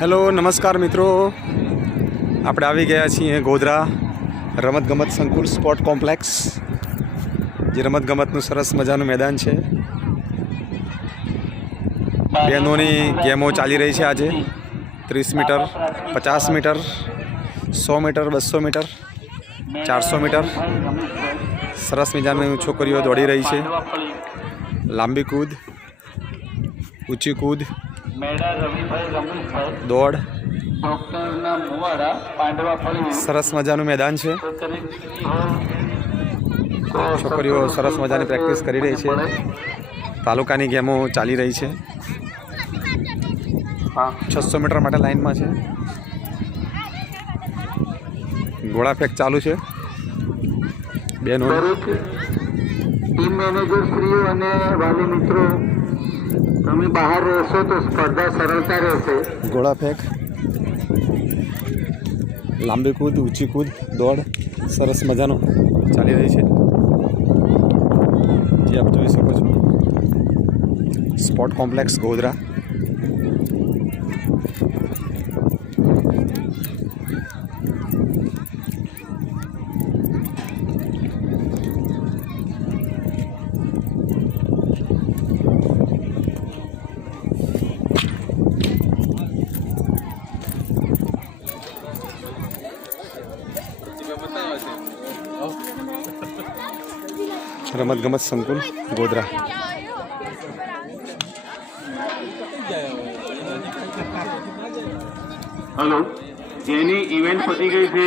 Hello, નમસ્કાર મિત્રો. આપણે આવી ગયા છીએ ગોધરા રમતગમત સંકુલ સ્પોર્ટ કોમ્પ્લેક્સ, જે રમતગમતનું સરસ મજાનું મેદાન છે. બહેનોની ગેમો ચાલી રહી છે આજે. ત્રીસ મીટર, પચાસ મીટર, સો મીટર, બસો મીટર, ચારસો મીટર. સરસ મજાની છોકરીઓ દોડી રહી છે. લાંબી કૂદ, ઊંચી કૂદ મેડા રવિભાઈ રમેશભાઈ દોડ. ડોક્ટરના મુવાડા પાંડવા ફળી સરસ મજાનું મેદાન છે. છોકરીઓ સરસ મજાની પ્રેક્ટિસ કરી રહી છે. તાલુકાની ગેમો ચાલી રહી છે. છસો મીટર માટે લાઇનમાં છે. ગોળા ફેંક ચાલુ છે. બેનો ટીમ મેનેજર શ્રીઓ અને વાલી મિત્રો તમે બહાર રહેશો તો સ્પર્ધા સરળતા રહેશે. ગોળા ફેંક. લાંબી કૂદ, ઊંચી કૂદ, દોડ. સરસ મજાનો. ચાલી રહી છે. જે આપ જોઈ શકો છો. Sport complex Godhra. રમતગમત સંકુલ ગોધરા. હલો જેની ઇવેન્ટ પતી ગઈ છે